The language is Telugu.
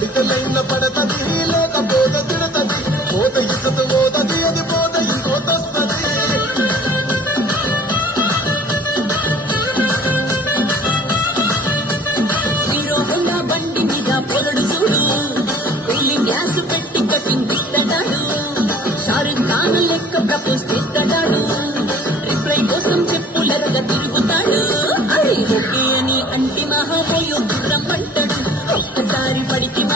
పడితే లైన్ల పడతది లేకపోతే తిడతది పోత ఇసుత పోతది అది పోత ఇంకోతొస్తది హీరో హోండా బండి మీద పొరడు చూడు పెళ్లి గ్యాస్ పెట్టి కటింగ్ ఇస్తాడు షారుఖ్ ఖాన్ లెక్క ప్రపోజ్ చేస్తాడు